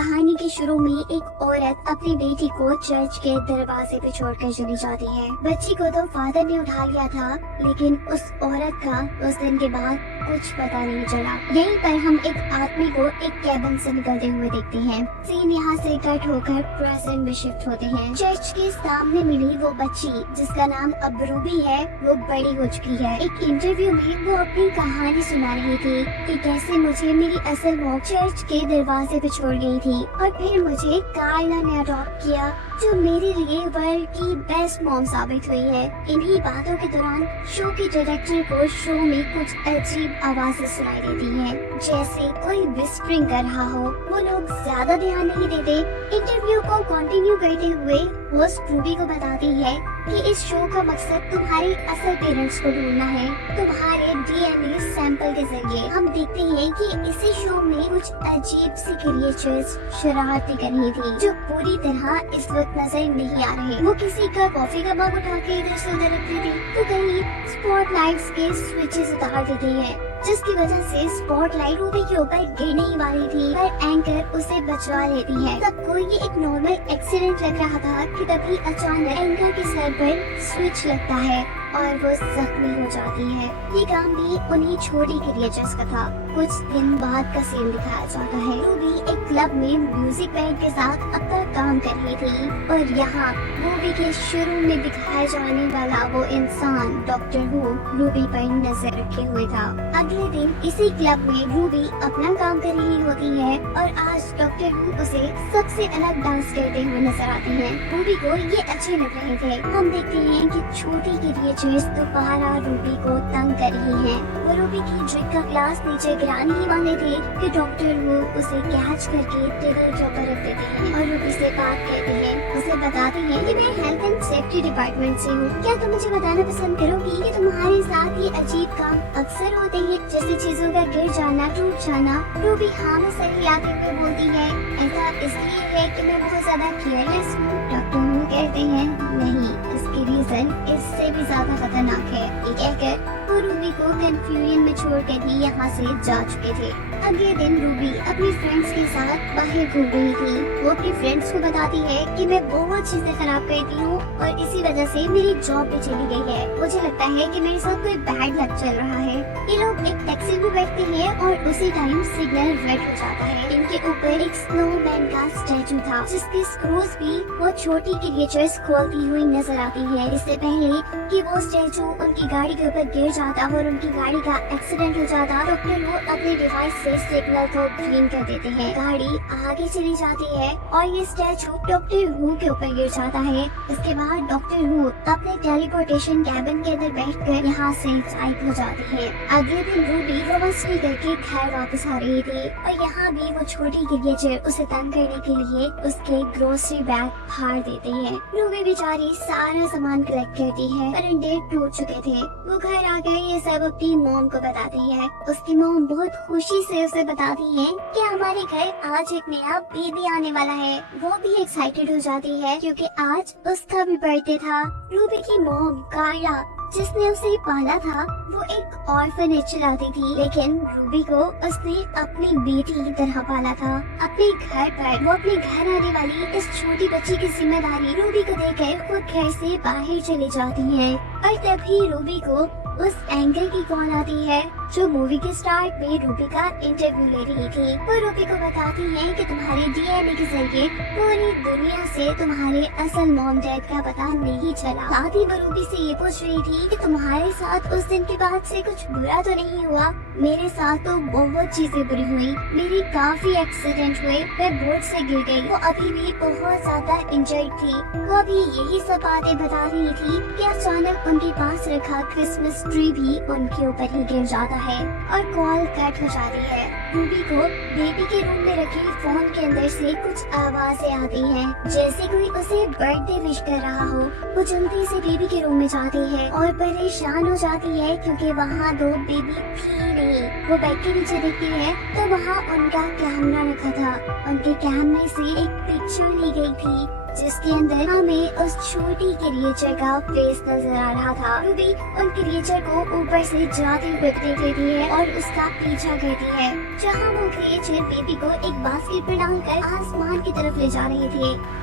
कहानी के शुरू में एक औरत अपनी बेटी को चर्च के दरवाजे पे छोड़कर चली जाती है। बच्ची को तो फादर ने उठा लिया था, लेकिन उस औरत का उस दिन के बाद कुछ पता नहीं चला। यहीं पर हम एक आदमी को एक कैबिन से निकलते हुए देखते हैं। सीन यहाँ से कट होकर प्रेजेंट में शिफ्ट होते हैं। चर्च के सामने मिली वो बच्ची जिसका नाम अब रूबी है, वो बड़ी हो चुकी है। एक इंटरव्यू में वो अपनी कहानी सुना रही थी कि कैसे मुझे मेरी असल मॉम चर्च के दरवाजे पे छोड़ गई थी और फिर मुझे कार्ला ने अडॉप्ट किया, जो मेरे लिए वर्ल्ड की बेस्ट मॉम साबित हुई है। इन्हीं बातों के दौरान शो के डायरेक्टर को शो में कुछ अजीब आवाजें सुनाई देती हैं, जैसे कोई विस्परिंग कर रहा हो। वो लोग ज्यादा ध्यान नहीं देते। इंटरव्यू को कंटिन्यू करते हुए होस्ट रूबी को बताती है कि इस शो का मकसद तुम्हारी असल पेरेंट्स को ढूंढना है, तुम्हारे डीएनए सैंपल के जरिए। हम देखते हैं कि इसी शो में कुछ अजीब सी क्रिएचर्स शरारती कर रही थी, जो पूरी तरह इस वक्त नजर नहीं आ रहे। वो किसी का कॉफी का मग उठा के इधर से उधर रखती थी, तो कहीं स्पॉटलाइट्स के स्विचेस उतार देती है, जिसकी वजह से स्पॉटलाइट रूबी के ऊपर गिरने ही वाली थी, पर एंकर उसे बचवा लेती है। सबको ये एक नॉर्मल एक्सीडेंट लग रहा था कि तभी अचानक एंकर के सर पर स्विच लगता है और वो जख्मी हो जाती है। ये काम भी उन्हीं छोटी क्रिएचर्स का था। कुछ दिन बाद का सीन दिखाया जाता है। रूबी एक क्लब में म्यूजिक बैंड के साथ अपना काम कर रही थी और यहाँ मूवी के शुरू में दिखाया जाने वाला वो इंसान डॉक्टर हू रूबी पर नजर रखे हुए था। अगले दिन इसी क्लब में रूबी अपना काम कर रही होती है और आज डॉक्टर हू उसे सबसे अलग डांस करते हुए नजर आती है। रूबी को ये अच्छे लग रहे थे। हम देखते हैं कि छोटी क्रिएचर्स दोबारा रूबी को तंग कर रही हैं। वो रूबी की ड्रिंक का ग्लास नीचे गिराने ही वाले थे कि डॉक्टर वो उसे कैच करके टेबल के ऊपर रख देते हैं और रूबी से बात करते हैं। उसे बताते हैं कि मैं हेल्थ एंड सेफ्टी डिपार्टमेंट से हूँ, क्या तुम मुझे बताना पसंद करोगी कि तुम्हारे साथ ये अजीब काम अक्सर होते हैं, जैसे चीजों का गिर जाना, टूट जाना। रूबी हाँ में सर हिलाते हुए बोलती है, ऐसा इसलिए है कि मैं बहुत ज्यादा केयरलेस हूँ। डॉक्टर वो कहते हैं नहीं, इसकी रीजन इससे भी ज्यादा खतरनाक है। ये कहकर वो रूबी को कंफ्यूजन में छोड़कर ही यहाँ से जा चुके थे। अगले दिन रूबी अपनी फ्रेंड्स के साथ बाहर घूम रही थी। वो अपनी फ्रेंड्स को बताती है कि मैं बहुत चीजें खराब करती हूँ और इसी वजह से मेरी जॉब भी चली गई है। मुझे लगता है कि मेरे साथ कोई बैड लक चल रहा है। ये लोग एक टैक्सी में बैठते हैं और उसी टाइम सिग्नल रेड हो जाता है। इनके ऊपर एक स्नोमैन का स्टैचू था, जिसकी स्क्रूज भी वो छोटी क्रिएचर्स खोलती हुई नजर आती है। इससे पहले कि वो स्टैचू उनकी गाड़ी के ऊपर गिर जाता और उनकी गाड़ी का एक्सीडेंट हो जाता, डॉक्टर वो अपने डिवाइस से सिग्नल को ग्रीन कर देते हैं। गाड़ी आगे चली जाती है और ये स्टैचू डॉक्टर हू के ऊपर गिर जाता है। इसके बाद डॉक्टर हू अपने टेलीपोर्टेशन कैबिन के अंदर बैठकर यहाँ से गायब हो जाती है। अगले दिन रूबी रोमांस करके घर वापस आ रही थी और यहाँ भी वो छोटी क्रिएचर उसे तंग करने के लिए उसके ग्रोसरी बैग फाड़ देते हैं। रूबी बेचारी सारा सामान कलेक्ट करती है, पर डेट टूट चुके थे। वो घर आकर ये सब अपनी मॉम को बताती है। उसकी मॉम बहुत खुशी से उसे बताती है कि हमारे घर आज एक नया बेबी आने वाला है। वो भी एक्साइटेड हो जाती है क्योंकि आज उसका भी बर्थडे था। रूबी की मॉम कार्ला, जिसने उसे पाला था, वो एक ऑर्फनेज चलाती थी, लेकिन रूबी को उसने अपनी बेटी की तरह पाला था। अपने घर पर वो अपने घर आने वाली इस छोटी बच्ची की जिम्मेदारी रूबी को देकर खुद घर से बाहर चली जाती है और तभी रूबी को उस एंकर की कॉल आती है, जो मूवी के स्टार्ट में रूबी का इंटरव्यू ले रही थी। वो रूबी को बताती है कि तुम्हारे डीएनए के जरिए पूरी दुनिया से तुम्हारे असल मॉम डैड का पता नहीं चला। साथ ही वो रूबी से ये पूछ रही थी कि तुम्हारे साथ उस दिन के बाद से कुछ बुरा तो नहीं हुआ। मेरे साथ तो बहुत चीजें बुरी हुई, मेरी काफी एक्सीडेंट हुए, मैं बोर्ड से गिर गई। वो अभी भी बहुत ज्यादा इंजर्ड थी। वो अभी यही सब बातें बता रही थी कि अचानक उनके पास रखा क्रिसमस ट्री भी उनके ऊपर ही गिर जाता है और कॉल कट हो जाती है। रूबी को बेबी के रूम में रखे फोन के अंदर से कुछ आवाजें आती हैं, जैसे कोई उसे बर्थडे विश कर रहा हो। वो जल्दी से बेबी के रूम में जाती है और परेशान हो जाती है क्योंकि वहाँ दो बेबी थी नहीं। वो बेड के नीचे देखती है तो वहाँ उनका कैमरा रखा था। उनके कैमरे से एक पिक्चर ली गई थी जिसके अंदर हमें उस छोटी क्रिएचर का फेस नजर आ रहा था। रूबी उन क्रिएचर को ऊपर से जाते हुए देख लेती है और उसका पीछा करती है। जहाँ वो क्रिएचर बेबी को एक बास्केट में डालकर आसमान की तरफ ले जा रहे थे।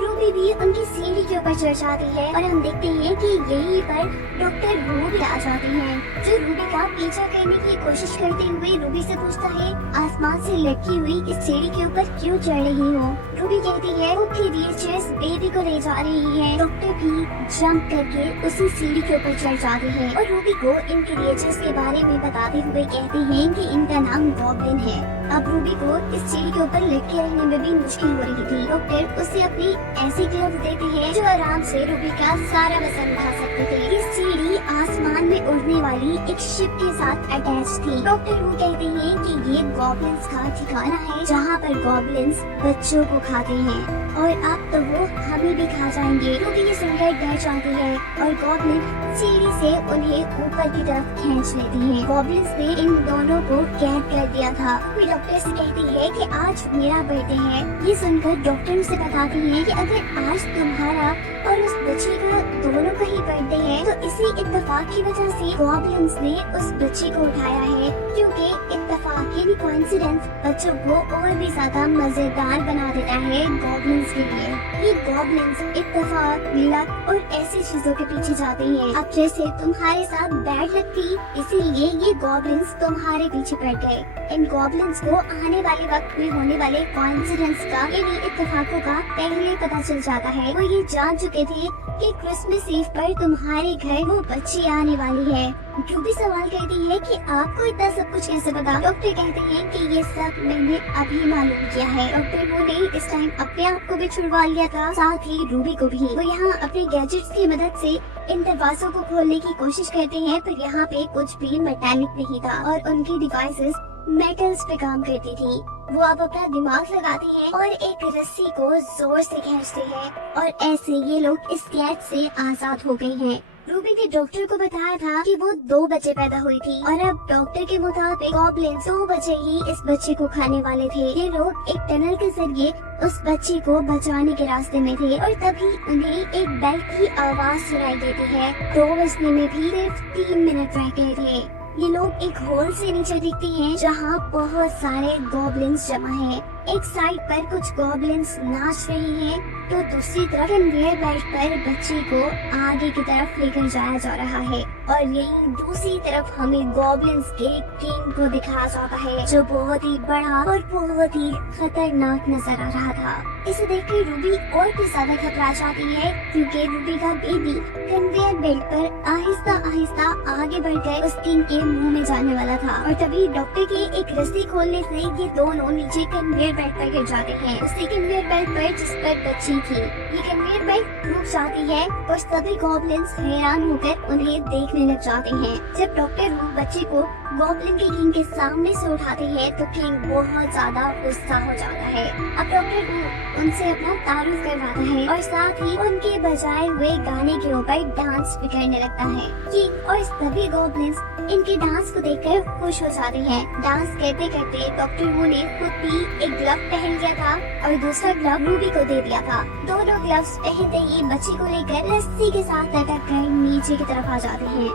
रूबी भी उनकी सीढ़ी के ऊपर चढ़ जाती है और हम देखते हैं कि यहीं पर डॉक्टर वो भी आ जाती हैं, जो रूबी का पीछा करने की कोशिश करते हुए रूबी से पूछता है, आसमान से लटकी हुई इस सीढ़ी के ऊपर क्यों चढ़ रही हो? रूबी कहती है वो क्रिएचर्स बेबी को ले जा रही है। डॉक्टर भी जंप करके उसी सीढ़ी के ऊपर चढ़ जाती है और रूबी को इन क्रिएचर्स के बारे में बताते हुए कहते हैं कि इनका नाम गॉब्लिन है। अब रूबी को इस सीढ़ी के ऊपर लटके रहने में भी मुश्किल हो रही थी। डॉक्टर उसे अपनी ऐसी ग्लव्स देते हैं जो आराम से रूबी का सारा वजन उठा सकते थे। ये सीढ़ी आसमान में उड़ने वाली एक शिप के साथ अटैच थी। डॉक्टर वो कहते हैं कि ये गॉब्लिन्स का ठिकाना है, जहाँ पर गॉब्लिन्स बच्चों को खाते हैं और अब तो वो हमें भी खा जाएंगे। रूबी ये सुनकर डर जाती है और गॉब्लिन सीढ़ी से उन्हें ऊपर की तरफ खींच लेती है। गॉब्लिन्स ने इन दोनों को कैद कर दिया था। फिर डॉक्टर से कहती है कि आज मेरा बर्थडे है। ये सुनकर डॉक्टर उसे बताती है कि अगर आज तुम्हारा और उस बच्चे का दोनों का ही बर्थडे है तो इसी इत्तेफाक की वजह से गॉब्लिन्स ने उस बच्चे को उठाया है, क्योंकि इत्तेफाक यानी कोइंसिडेंस बच्चों को और भी ज्यादा मजेदार बना देता है गॉब्लिन्स के लिए। ये गॉब्लिन्स इत्तेफाक, लक और ऐसी चीजों के पीछे जाते हैं। अब जैसे तुम्हारे साथ बैड लक थी, इसीलिए ये गॉब्लिन्स तुम्हारे पीछे पड़ गए। इन गॉब्लिन्स को आने वाले वक्त में होने वाले कोइंसिडेंस का यानी इत्तेफाकों का पहले पता चल जाता है। वो ये जान चुके थे कि क्रिसमस ईव पर तुम्हारे घर वो बच्ची आने वाली है। रूबी सवाल करती है कि आपको इतना सब कुछ कैसे पता? डॉक्टर कहते हैं कि ये सब मैंने अभी मालूम किया है। डॉक्टर वो ने इस टाइम अपने आप को भी छुड़वा लिया था, साथ ही रूबी को भी। वो यहाँ अपने गैजेट्स की मदद से इन दरवाजों को खोलने की कोशिश करते हैं, पर यहाँ पे कुछ भी मैकेनिक नहीं था और उनकी डिवाइसेस मेटल्स पे काम करती थी। वो अब अपना दिमाग लगाते हैं और एक रस्सी को जोर से खींचते हैं और ऐसे ये लोग इस कैद से आजाद हो गए हैं। रूबी ने डॉक्टर को बताया था कि वो 2 बच्चे पैदा हुई थी और अब डॉक्टर के मुताबिक गॉब्लिन्स 2 बच्चे ही इस बच्चे को खाने वाले थे। ये लोग एक टनल के जरिए उस बच्चे को बचाने के रास्ते में थे और तभी उन्हें एक बेल की आवाज सुनाई देती है। 2 बजने में भी सिर्फ 3 मिनट रह गए थे। ये लोग एक होल से नीचे दिखते हैं जहाँ बहुत सारे गॉब्लिन्स जमा हैं। एक साइड पर कुछ गॉब्लिन्स नाच रही हैं, तो दूसरी तरफ कन्वेयर बेल्ट पर बच्चे को आगे की तरफ लेकर जाया जा रहा है और यही दूसरी तरफ हमें गॉब्लिन्स के किंग को दिखाया जाता है, जो बहुत ही बड़ा और बहुत ही खतरनाक नजर आ रहा था। इसे देखकर रूबी और भी ज्यादा घबरा जाती है, क्योंकि रूबी का बेबी कन्वेयर बेल्ट पर आहिस्ता आहिस्ता आगे बढ़कर उस किंग के मुंह में जाने वाला था और तभी डॉक्टर के एक रस्सी खोलने से ये दोनों नीचे कन्वेयर बेल्ट पर गिर जाते हैं। उसी कन्वेयर बेल्ट पर जिस पर बच्ची थी, ये कन्वेयर बेल्ट रुक जाती है और सभी गॉब्लिन्स हैरान होकर उन्हें देखने लग जाते हैं। जब डॉक्टर रूम बच्चे को गॉब्लिन के किंग के सामने से उठाते हैं तो किंग बहुत ज्यादा गुस्सा हो जाता है। अब डॉक्टर रूम उनसे अपना तारुफ करवाता है और साथ ही उनके बजाए हुए गाने के ऊपर डांस भी करने लगता है। किंग और सभी गॉब्लिन्स इनके डांस को देखकर खुश हो जाते हैं। डांस करते करते डॉक्टर वू ने खुद भी एक ग्लव पहन लिया था और दूसरा ग्लव रूबी को दे दिया था। दोनों ग्लव्स पहनते ही बच्ची को लेकर रस्सी के साथ लटक कर नीचे की तरफ आ जाते हैं।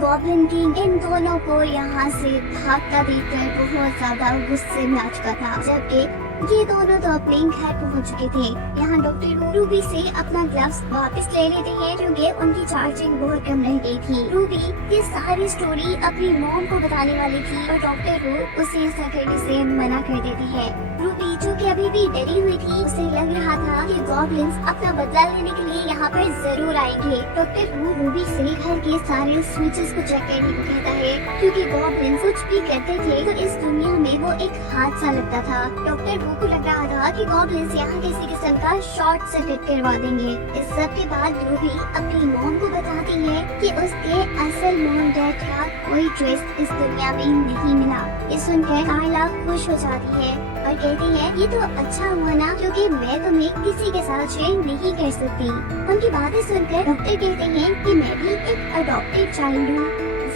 गॉब्लिन किंग इन दोनों को यहाँ से भागता देखकर बहुत ज्यादा गुस्से में आ चुका था, जबकि ये दोनों तो अपने घर पहुँच चुके थे। यहाँ डॉक्टर रूबी से अपना ग्लव्स वापस ले लेते हैं, क्योंकि उनकी चार्जिंग बहुत कम रह गई थी। रूबी ये सारी स्टोरी अपनी मॉम को बताने वाली थी और डॉक्टर रू उसे ऐसा करने से मना कर देती है। रूबी जो कि अभी भी डरी हुई थी, उसे लग रहा था कि गॉब्लिन्स अपना बदला लेने के लिए यहाँ पर जरूर आएंगे। डॉक्टर रू रूबी से घर के सारे स्विचेस को चेक करने को कहता है, क्योंकि गॉब्लिन्स कुछ भी करते थे तो इस दुनिया में वो एक हादसा लगता था। डॉक्टर को लग रहा था कि गॉब्लिन्स यहाँ किसी किस्म का शॉर्ट सर्किट करवा देंगे। इस सब के बाद रूबी अपनी मॉम को बताती है कि उसके असल मॉम डैड का कोई ट्रेस इस दुनिया में नहीं मिला। ये सुनकर कार्ला खुश हो जाती है और कहती है ये तो अच्छा हुआ ना, क्योंकि मैं तुम्हें किसी के साथ शेयर नहीं कर सकती। उनकी बातें सुनकर डॉक्टर कहते हैं कि मैं भी एक अडॉप्टेड चाइल्ड हूँ।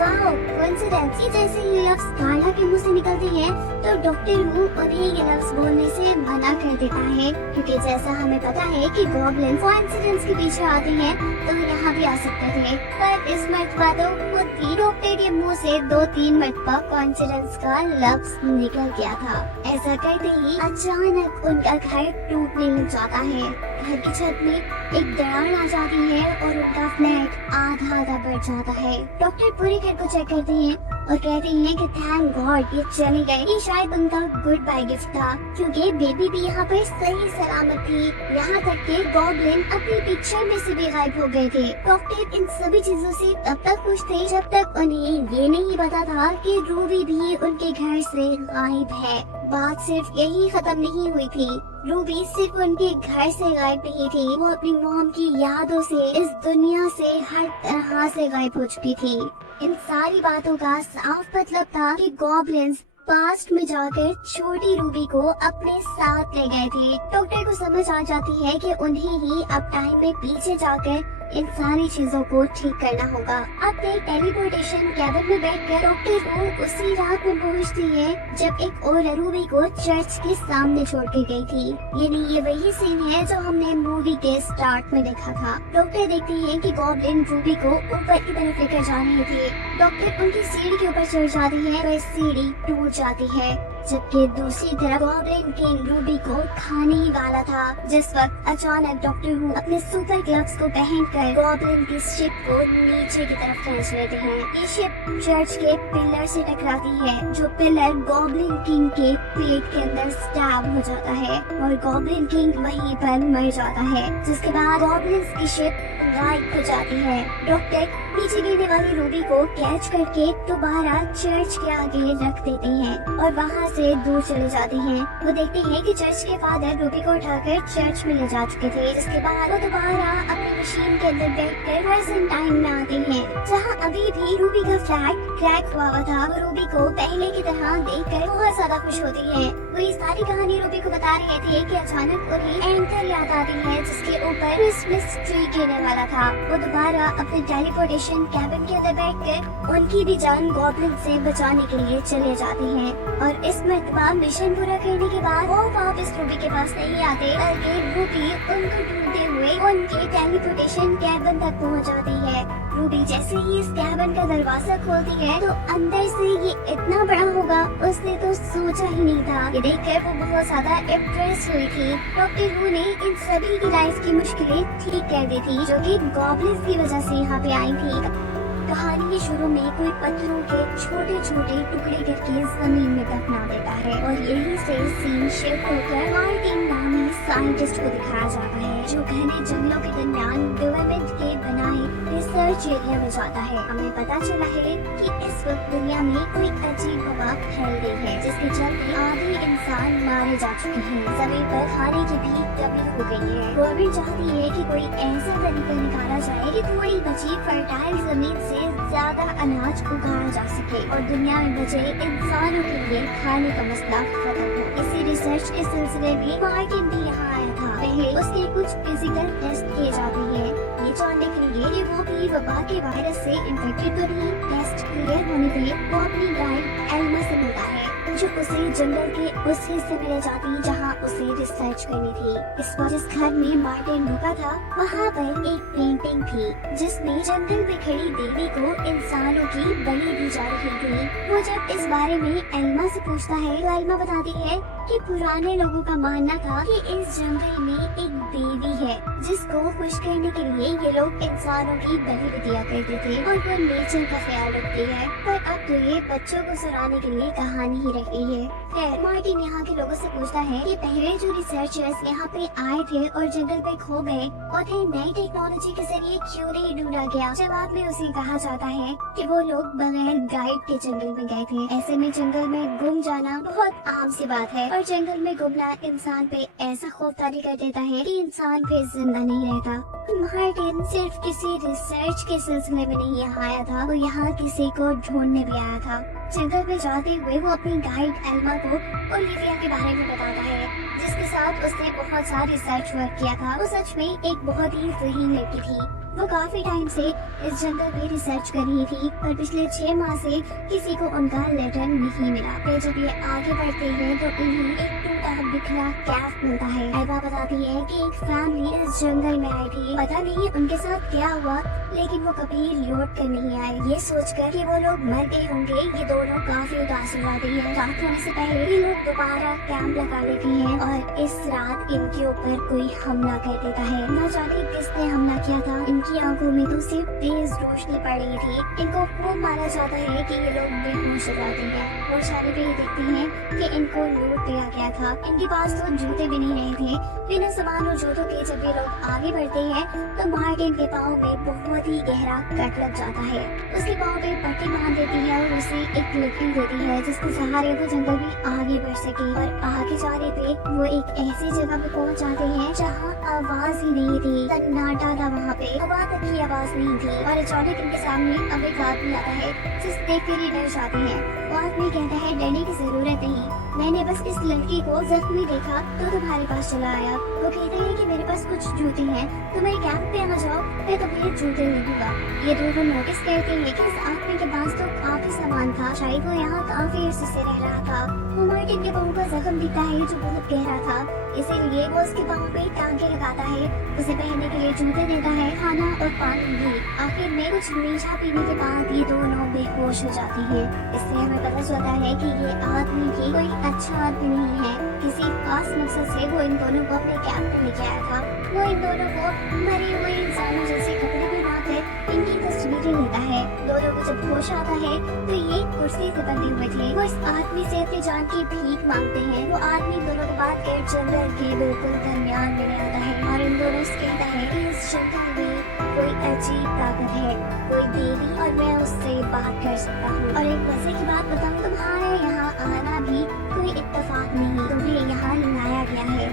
Wow coincidence. जैसे ये लफ्ज कार्ला के मुंह से निकलते हैं तो डॉक्टर हू उन्हें ये लफ्ज बोलने से मना कर देता है, क्योंकि जैसा हमें पता है कि गॉब्लिन कोइंसिडेंस के पीछे आते हैं तो यहाँ भी आ सकते थे। पर इस मर्तबा तो खुद ही डॉक्टर के मुंह से 2-3 मरतबा कोइंसिडेंस का लफ्ज निकल गया था। ऐसा करते ही अचानक उनका घर टूटने लग जाता है। घर की छत में एक दरार आ जाती है और उनका फ्लैट आधा बढ़ जाता है। डॉक्टर पूरे घर को चेक करते हैं और कहते हैं कि थैंक गॉड ये चले गए। ये शायद उनका गुड बाय गिफ्ट था, क्योंकि बेबी भी यहाँ पर सही सलामत थी। यहाँ तक कि गॉब्लिन अपनी पिक्चर में से भी गायब हो गए थे। डॉक्टर इन सभी चीजों से तब तक खुश थे जब तक उन्हें ये नहीं पता था कि रूबी भी उनके घर से गायब है। बात सिर्फ यही खत्म नहीं हुई थी। रूबी सिर्फ उनके घर से गायब नहीं थी, वो अपनी मॉम की यादों से इस दुनिया से हर तरह से गायब हो चुकी थी। इन सारी बातों का साफ मतलब था कि गॉब्लिन्स पास्ट में जाकर छोटी रूबी को अपने साथ ले गए थे। डॉक्टर को समझ आ जाती है कि उन्हें ही अब टाइम में पीछे जाकर इन सारी चीजों को ठीक करना होगा। अपने टेलीपोर्टेशन कैबिन में बैठकर डॉक्टर को उसी रात में पहुंचती है जब एक और रूबी को चर्च के सामने छोड़ के गई थी। यानी ये वही सीन है जो हमने मूवी के स्टार्ट में देखा था। डॉक्टर देखती है कि गॉब्लिन रूबी को ऊपर की तरफ लेकर जा रहे थे। डॉक्टर उनकी सीढ़ी के ऊपर चढ़ जाती है और सीढ़ी टूट जाती है, जबकि दूसरी तरफ गॉब्लिन किंग रूबी को खाने ही वाला था। जिस वक्त अचानक डॉक्टर हू अपने सुपर ग्लव्स को पहनकर गॉब्लिन की शिप को नीचे की तरफ खींच लेते हैं। ये शिप चर्च के पिलर से टकराती है, जो पिलर गॉब्लिन किंग के पेट के अंदर स्टैब हो जाता है और गॉब्लिन किंग वहीं पर मर जाता है। जिसके बाद गॉब्लिन की शिप गायब हो जाती है। डॉक्टर नीचे गिरने वाली रूबी को कैच करके दोबारा चर्च के आगे रख देते हैं और वहाँ से दूर चले जाते हैं। वो देखते हैं कि चर्च के फादर रूबी को उठाकर चर्च में ले जा चुके थे। जिसके बाद वो दोबारा अपनी मशीन के अंदर बैठकर प्रेजेंट टाइम में आते हैं, जहाँ अभी भी रूबी का फ्लैग क्रैक हुआ था। वो रूबी को पहले की तरह देखकर बहुत ज्यादा खुश होती है। वो ये सारी कहानी रूबी को बता रहे थे कि अचानक उन्हें एंकर याद आती है जिसके ऊपर क्रिसमस ट्री गिरने वाला था। वो दोबारा अपने टेलीपोर्टेशन कैबिन के अंदर बैठकर उनकी भी जान गॉब्लिन से बचाने के लिए चले जाते हैं और इस मर्तबा मिशन पूरा करने के बाद वो वापस रूबी के पास नहीं आते, बल्कि रूबी उनको ढूंढते हुए उनके टेलीपोर्टेशन कैबिन तक पहुंच जाती है। रूबी जैसे ही इस कैबिन का दरवाजा खोलती है तो अंदर से ये इतना बड़ा होगा उसने तो सोचा ही नहीं था। ये देखकर वो बहुत ज्यादा इम्प्रेस हुई थी। डॉक्टर हू ने इन सभी की लाइफ की मुश्किलें ठीक कर दी थी, जो कि गॉब्लिन्स की वजह से यहाँ पे आई थी। कहानी के शुरू में कोई पत्थरों के छोटे छोटे टुकड़े करके जमीन में दफना देता है और यही से सीन शिफ्ट होकर मार्टिन नामी साइंटिस्ट को दिखाया जाता है, जो घने जंगलों के दरमियान गवर्नमेंट के बनाए रिसर्च एरिया में जाता है। हमें पता चला है कि इस वक्त दुनिया में कोई अजीब वबा फैल गई है, जिसके चलते आधे इंसान मारे जा चुके हैं। जमीन पर खाने की भी कमी हो गई है। गवर्नमेंट चाहती है कि कोई ऐसा तरीका निकाला जाए कि थोड़ी बची फर्टाइल जमीन से ज्यादा अनाज उगाया जा सके और दुनिया में बचे इंसानों के लिए खाने का मसला खत्म हो। इसी रिसर्च के सिलसिले में मार्टिन भी यहाँ आया था। पहले उसके कुछ फिजिकल टेस्ट किए जाते हैं, ये जानने के लिए कि वो भी वबा के वायरस से इन्फेक्टेड तो नहीं। टेस्ट क्लियर होने पे वो अपनी गाइड एल्मा से मिलता है, जो उसे जंगल के उस हिस्से में ले जाती जहाँ उसे रिसर्च करनी थी। इस बार जिस घर में मार्टिन रुका था वहाँ पर एक पेंटिंग थी जिसमें जंगल में खड़ी देवी को इंसानों की बलि दी जा रही थी। वो जब इस बारे में एल्मा से पूछता है तो एल्मा बताती है कि पुराने लोगों का मानना था कि इस जंगल में एक देवी है जिसको खुश करने के लिए ये लोग इंसानों की बलि भी दिया करते थे और वो नेचर का ख्याल रखती है। पर अब तो ये बच्चों को सुनाने के लिए कहानी ही रह गई है। खैर मार्टिन यहाँ के लोगों से पूछता है कि पहले जो रिसर्चर्स यहाँ पे आए थे और जंगल पे खो गए, उन्हें नई टेक्नोलॉजी के जरिए क्यों नहीं ढूंढा गया। जवाब में उसे कहा जाता है कि वो लोग बगैर गाइड के जंगल में गए थे। ऐसे में जंगल में गुम जाना बहुत आम सी बात है और जंगल में गुमना इंसान पे ऐसा खौफ तारी कर देता है कि इंसान फिर जिंदा नहीं रहता। मार्टिन सिर्फ किसी रिसर्च के सिलसिले में नहीं यहाँ आया था, वो यहाँ किसी को ढूंढने भी आया था। जंगल में जाते हुए वो अपनी गाइड एल्मा को ओलिविया के बारे में बताता है, जिसके साथ उसने बहुत सारा रिसर्च वर्क किया था। वो सच में एक बहुत ही ज़हीन लड़की थी। वो काफी टाइम से इस जंगल में रिसर्च कर रही थी, पर पिछले 6 माह से किसी को उनका लेटर नहीं मिला। फिर जब ये आगे बढ़ते हैं तो इन्हें एक टूटा बिखरा कैफ मिलता है। एल्मा बताती है कि एक फैमिली इस जंगल में आई थी, पता नहीं उनके साथ क्या हुआ, लेकिन वो कभी लौट कर नहीं आए। ये सोचकर कि वो लोग मर गए होंगे, ये दोनों काफी उदास हो जाती है। रात होने से पहले ये लोग दोबारा कैंप लगा लेती हैं और इस रात इनके ऊपर कोई हमला कर देता है। न जाने किसने हमला किया था। इनकी आंखों में तो सिर्फ तेज रोशनी पड़ रही थी। इनको खूब मारा जाता है कि ये लोग बेहोश हो जाते हैं। वो इशारे पे ये देखते हैं कि इनको लूट लिया गया था। इनके पास तो जूते भी नहीं रहे थे। बिना सामान और जूतों के जब ये लोग आगे बढ़ते हैं तो मार्टिन के पाँव में बहुत ही गहरा कट लग जाता है। उसके पाँव पे पट्टी बांध देती है और उसे एक लकड़ी देती है जिसके सहारे वो जंगल में आगे बढ़ सके। और आगे जाने पे वो एक ऐसी जगह पे पहुंच जाते हैं जहाँ आवाज ही नहीं थी, सन्नाटा था वहाँ पे, हवा तक की आवाज नहीं थी। और अचानक इनके सामने अब एक आदमी आता है जिसे देख कर ही डर जाते हैं। वो आदमी कहता है डरने की जरूरत नहीं, मैंने बस इस लड़की को जख्मी देखा तो तुम्हारे पास चला आया। वो कहते हैं कि मेरे पास कुछ जूते हैं, तुम मेरे कैंप पे आ जाओ, मैं तुम्हें जूते दे दूंगा। ये दोनों नोटिस करते हैं कि इस आदमी के पास तो काफी सामान था, शायद वो यहाँ काफी अर्से से रह रहा था। वो मार्टिन के पाँव का जख्म दिखता है जो बहुत गहरा था, इसीलिए वो उसके पाँव पे टांके लगाता है, उसे पहनने के लिए जूते देता है, खाना और पानी भी। आखिर में कुछ मीठा पीने के बाद ये दोनों बेहोश हो जाती है। इससे हमें पता चलता है कि ये आदमी भी कोई अच्छा आदमी नहीं है। किसी खास मकसद से वो इन दोनों को अपने कैंप में लेके आया था। वो इन दोनों को मरे हुए इंसानों जैसे कपड़े पहनाकर इनकी तस्वीरें लेता है। दोनों को जब होश आता है तो ये कुर्सी से बंधे हुए थे। वो इस आदमी से अपनी जान की भीख मांगते हैं। वो आदमी दोनों के बाद कर जंगल के बिल्कुल दरमियान में आता है और इन दोनों से कहता है कि इस जंगल में कोई अजीब ताकत है, कोई देवी, और मैं उससे बात कर सकता हूँ। और एक मजे की बात बताऊँ, तुम्हारा यहाँ आना भी कोई इत्तेफाक नहीं, तुम्हें यहाँ लाया गया है।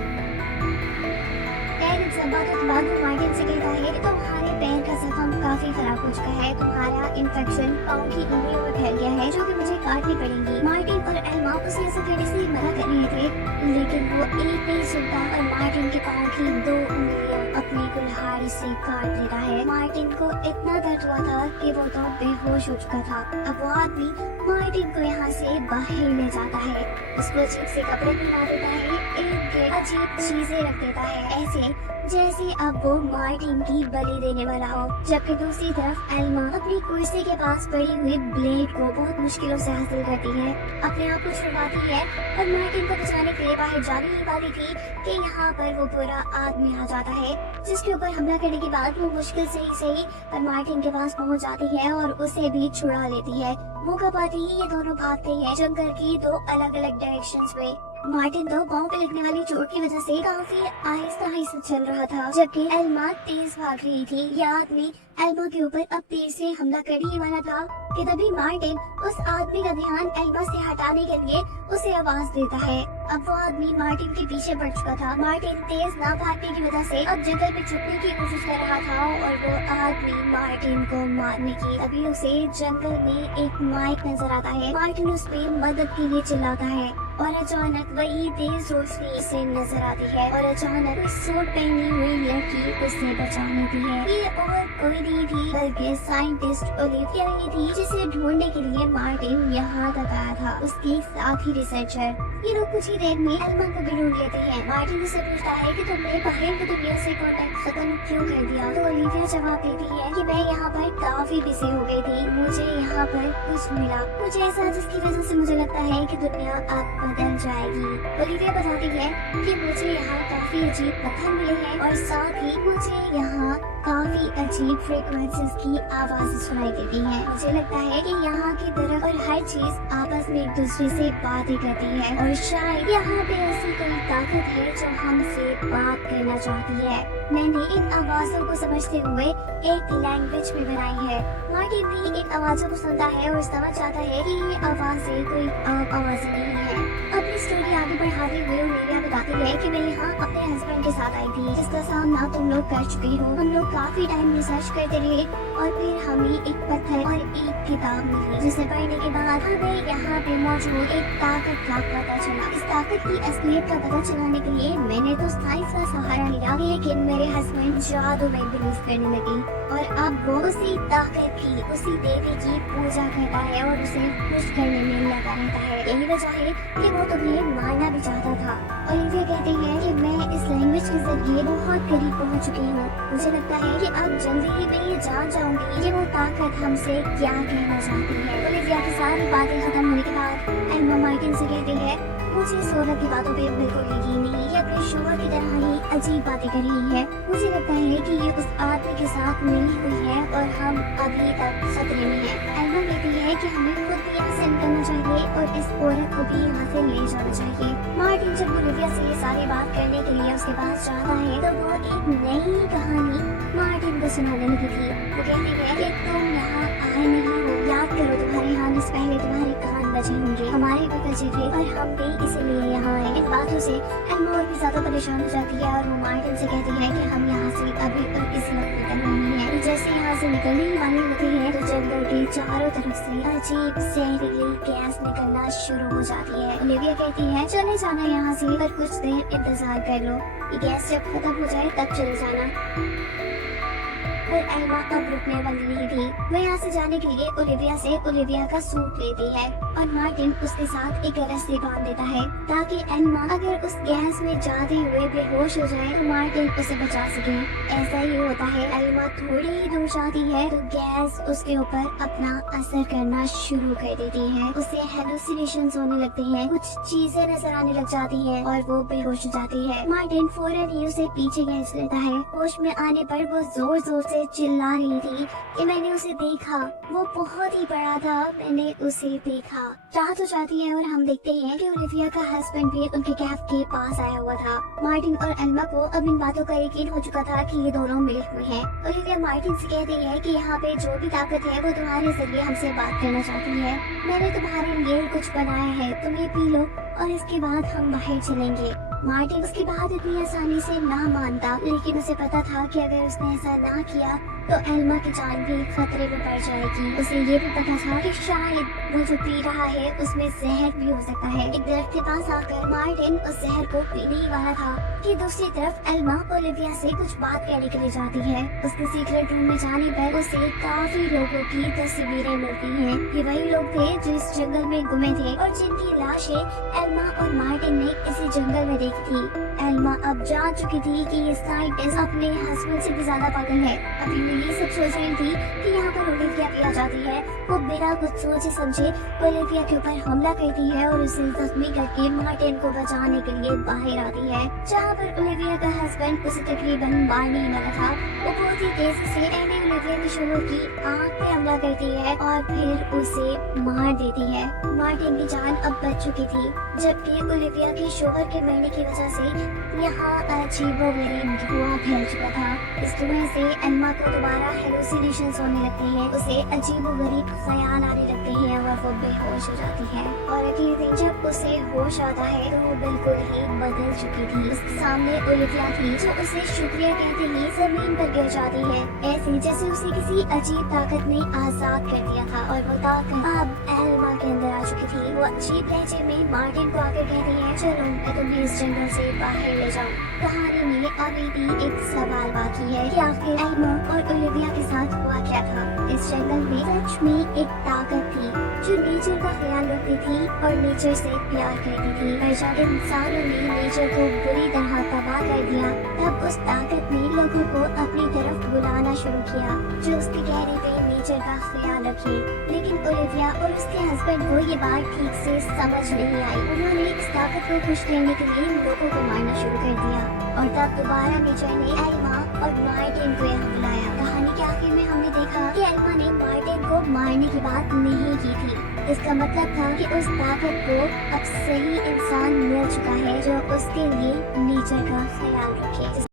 खैर इन सब बातों के बाद वो मार्टिन से कहता है कि तुम्हारे पैर का जख्म काफी खराब हो चुका है, तुम्हारा इन्फेक्शन पाँव की उंगलियों में फैल गया है जो कि मुझे काटनी पड़ेगी। मार्टिन और एल्मा उसे ऐसा करने से मना कर रहे थे, लेकिन वो एक नहीं सुनता और मार्टिन के पाँव की 2 उंगलियां अपनी कुल्हाड़ी से काट देता है। मार्टिन को इतना दर्द हुआ था कि वो तो बेहोश हो चुका था। अब वो आदमी मार्टिन को यहाँ से बाहर ले जाता है, उसको अजीब से कपड़े पहना देता है, एक अजीब चीजें रख देता है, ऐसे जैसे अब वो मार्टिन की बलि देने वाला हो। जबकि दूसरी तरफ एल्मा अपनी कुर्सी के पास पड़ी हुई ब्लेड को बहुत मुश्किलों से हासिल करती है, अपने आप को छुड़वाती है और मार्टिन को बचाने के लिए बाहर जा नहीं पाती थी कि यहाँ पर वो पूरा आदमी आ जाता है, जिसके ऊपर हमला करने के बाद वो मुश्किल से ही सही पर मार्टिन के पास पहुँच जाती है और उसे भी छुड़ा लेती है। मौका पाते ही ये दोनों भागते हैं जंगल की 2 अलग अलग डायरेक्शंस में। मार्टिन तो पाँव पे लगने वाली चोट की वजह से काफी आहिस्ता आहिस्ता चल रहा था, जबकि एल्मा तेज भाग रही थी। यह आदमी एल्मा के ऊपर अब तेज से हमला करने ही वाला था कि तभी मार्टिन उस आदमी का ध्यान एल्मा से हटाने के लिए उसे आवाज देता है। अब वो आदमी मार्टिन के पीछे बढ़ चुका था। मार्टिन तेज ना भागने की वजह से अब जंगल में छुपने की कोशिश कर रहा था और वो आदमी मार्टिन को मारने की। तभी उसे जंगल में एक माइक नजर आता है। मार्टिन उस पे मदद के लिए चिल्लाता है और अचानक वही तेज रोशनी से नजर आती है और अचानक उस सूट पहनी हुई लड़की उसे बचाने की है। ये और कोई नहीं थी बल्कि साइंटिस्ट ओलिविया ही थी, जिसे ढूंढने के लिए मार्टिन यहाँ तक आया था, उसके साथ ही रिसर्चर। ये लोग कुछ ही देर में एल्मा को भी ढूंढ लेते हैं। मार्टिन से पूछता है कि तुमने बाहर की दुनिया से कांटेक्ट खत्म क्यों कर दिया? तो ओलिविया जवाब देती है कि मैं यहाँ पर काफी बिजी हो गई थी, मुझे यहाँ पर कुछ मिला, कुछ ऐसा जिसकी वजह से मुझे लगता है कि दुनिया अब बदल जाएगी। ओलिविया बताती है कि मुझे यहाँ काफी अजीब पत्थर मिले हैं और साथ ही मुझे यहाँ काफी अजीब फ्रीक्वेंसीज की आवाज़ें सुनाई देती हैं। मुझे लगता है कि यहाँ की तरफ और हर चीज आपस में एक दूसरे से बातें करती है और शायद यहाँ पे ऐसी कोई ताकत है जो हमसे बात करना चाहती है। मैंने इन आवाजों को समझते हुए एक लैंग्वेज भी बनाई है। मार्टिन भी इन आवाजों को सुनता है और समझ जाता है कि ये आवाजें कोई आम आवाजें नहीं है। अपनी स्टोरी आगे बढ़ाते हुए ओलिविया बताती है कि मैं यहाँ अपने हस्बैंड के साथ आई थी, जिसका सामना तुम लोग कर चुके हो। हम लोग काफी टाइम रिसर्च करते रहे और फिर हमें एक पत्थर और एक किताब मिली, जिसे पढ़ने के बाद हमें यहाँ पे मौजूद एक ताकत का पता चला। इस ताकत की असलियत का पता चलाने के लिए मैंने तो साइंस का सहारा लिया, लेकिन मेरे हस्बैंड जादू में बिलीव करने लगे और अब वो उसी ताकत की, उसी देवी की पूजा करता है और उसे खुश करने में लगा रहता है। यही वजह है कि वो तुम्हें मारना भी चाहता था। ओलिविया कहते हैं कि मैं इस लैंग्वेज के जरिए बहुत करीब पहुंच चुकी हूँ। मुझे लगता है कि अब जल्दी ही मैं ये जान जाऊंगी कि वो ताकत हमसे क्या कहना चाहती है। ओलिविया की सारी बातें खत्म होने के बाद एम्मा मार्टिन से कहती है, मुझे इस औरत की बातों पे बिल्कुल यकीन नहीं, ये अपने शोहर की तरह ही अजीब बातें कर रही है। मुझे लगता है कि ये उस आदमी के साथ मिली हुई है और हम अभी तक खतरे में हैं। एम्मा कहती है कि हमें खुद भी यहाँ से निकलना चाहिए और इस औरत को भी यहाँ से ले जाना चाहिए। मार्टिन जब ओलिविया से ये सारी बात करने के लिए उसके पास जाता है तो वो एक नई कहानी मार्टिन को सुनाने लगी थी। वो कहती है कि तुम यहाँ आए नहीं हो, याद करो तुम्हारे आने से पहले तुम्हारे कान बजे होंगे, हमारे भी बजे थे और हम भी इसीलिए यहाँ आए। इन बातों से एम्मा और भी ज्यादा परेशान हो जाती है और वो मार्टिन से कहती है कि हम यहाँ से अभी और इसी वक्त निकल रहे हैं। जैसे यहाँ से निकलने ही वाली होती है तो जंगल के चारों तरफ से अजीब जहरीली गैस निकलना शुरू हो जाती है। ओलिविया कहती है, चले जाना यहाँ से, पर कुछ देर इंतजार कर लो, ये गैस जब खत्म हो जाए तब चले जाना। पर एम्मा अब रुकने वाली नहीं थी। वह यहाँ से जाने के लिए ओलिविया से ओलिविया का सूट लेती है और मार्टिन उसके साथ एक रस्सी बांध देता है ताकि एम्मा अगर उस गैस में जाते हुए बेहोश हो जाए तो मार्टिन उसे बचा सके। ऐसा ही होता है, एम्मा थोड़ी ही दूर जाती है तो गैस उसके ऊपर अपना असर करना शुरू कर देती है। उसे हेलुसिनेशंस होने लगते हैं, कुछ चीजें नजर आने लग जाती हैं और वो बेहोश हो जाती है। मार्टिन फौरन ही उसे पीछे खींच लेता है। होश में आने पर वो जोर जोर से चिल्ला रही थी कि मैंने उसे देखा, वो बहुत ही बड़ा था, मैंने उसे देखा। रात हो जाती है और हम देखते हैं कि ओलिविया का हस्बैंड भी उनके कैफ के पास आया हुआ था। मार्टिन और एल्मा को अब इन बातों का यकीन हो चुका था कि ये दोनों मिले हुए हैं। ओलिविया मार्टिन से कहती है कि यहाँ पे जो भी ताकत है वो तुम्हारे जरिए हमसे बात करना चाहती है। मैंने तुम्हारे लिए कुछ बनाया है, तुम ये पी लो और इसके बाद हम बाहर चलेंगे। मार्टिन उसकी बात इतनी आसानी से ना मानता, लेकिन उसे पता था कि अगर उसने ऐसा ना किया तो एल्मा की जान भी खतरे में पड़ जाएगी। उसे ये भी पता था कि शायद वो जो पी रहा है उसमें जहर भी हो सकता है। एक दरख्त के पास आकर मार्टिन उस जहर को पीने ही वाला था कि दूसरी तरफ एल्मा ओलिविया से कुछ बात करने के लिए जाती है। उसके सीक्रेट रूम में जाने पर उसे काफी लोगों की तस्वीरें मिलती हैं। ये वही लोग थे जो इस जंगल में गुमे थे और जिनकी लाशें एल्मा और मार्टिन ने इसी जंगल में देखी थी। एल्मा अब जान चुकी थी कि ये साइंटिस्ट अपने हस्बैंड से भी ज्यादा पागल है। अभी वो ये सब सोच रही थी कि यहाँ पर ओलिविया भी आ जाती है। वो बिना कुछ सोचे समझे ओलिविया के ऊपर हमला करती है और उसे जख्मी करके मार्टिन को बचाने के लिए बाहर आती है। जहाँ पर ओलिविया का हस्बैंड उसे तकरीबन मारने ही वाला था, वो बहुत ही तेजी से एनी ओलिविया के शोहर की आंख पे हमला करती है और फिर उसे मार देती है। मार्टिन की जान अब बच चुकी थी, जबकि ओलिविया के शोहर के मरने की वजह से यहाँ अजीबोगरीब धुआं फैल चुका था। इस धुएं से एम्मा को दोबारा हेलुसिनेशंस होने लगते हैं, उसे अजीबोगरीब ख्याल आने लगते हैं और वो बेहोश हो जाती है। और अगले दिन जब उसे होश आता है तो वो बिल्कुल ही बदल चुकी थी। उसके सामने ओलिविया थी जो उसे शुक्रिया कहते ही जमीन पर गिर जाती है, ऐसे जैसे उसे किसी अजीब ताकत ने आजाद कर दिया था और वो ताकत अब एल्मा के अंदर आ चुकी थी। वो अजीब लहजे में मार्टिन को आकर कहती है, चलो मैं तुम्हें इस जंगल से बाहर ले जाऊं। कहानी में अभी भी एक सवाल बाकी है कि आखिर एल्मा और ओलिविया के साथ हुआ क्या था। इस जंगल में सच में एक ताकत थी जो नेचर का ख्याल रखती थी और नेचर से प्यार करती थी। पर जब इंसानों ने नेचर को बुरी तरह तबाह कर दिया तब उस ताकत ने लोगों को अपनी तरफ बुलाना शुरू किया जो उसके कहने पे नेचर का ख्याल रखे। लेकिन ओलिविया और उसके हस्बैंड को ये बात ठीक से समझ नहीं आई। उन्होंने इस ताकत को खुश करने के लिए लोगों को मारना शुरू कर दिया और तब दोबारा नेचर ने एल्मा और मार्टिन को यहाँ बुलाया। कहानी के आखिर में हमने देखा कि एल्मा ने मार्टिन को मारने की बात नहीं की थी। इसका मतलब था कि उस ताकत को अब सही इंसान मिल चुका है जो उसके लिए नेचर का ख्याल रखे।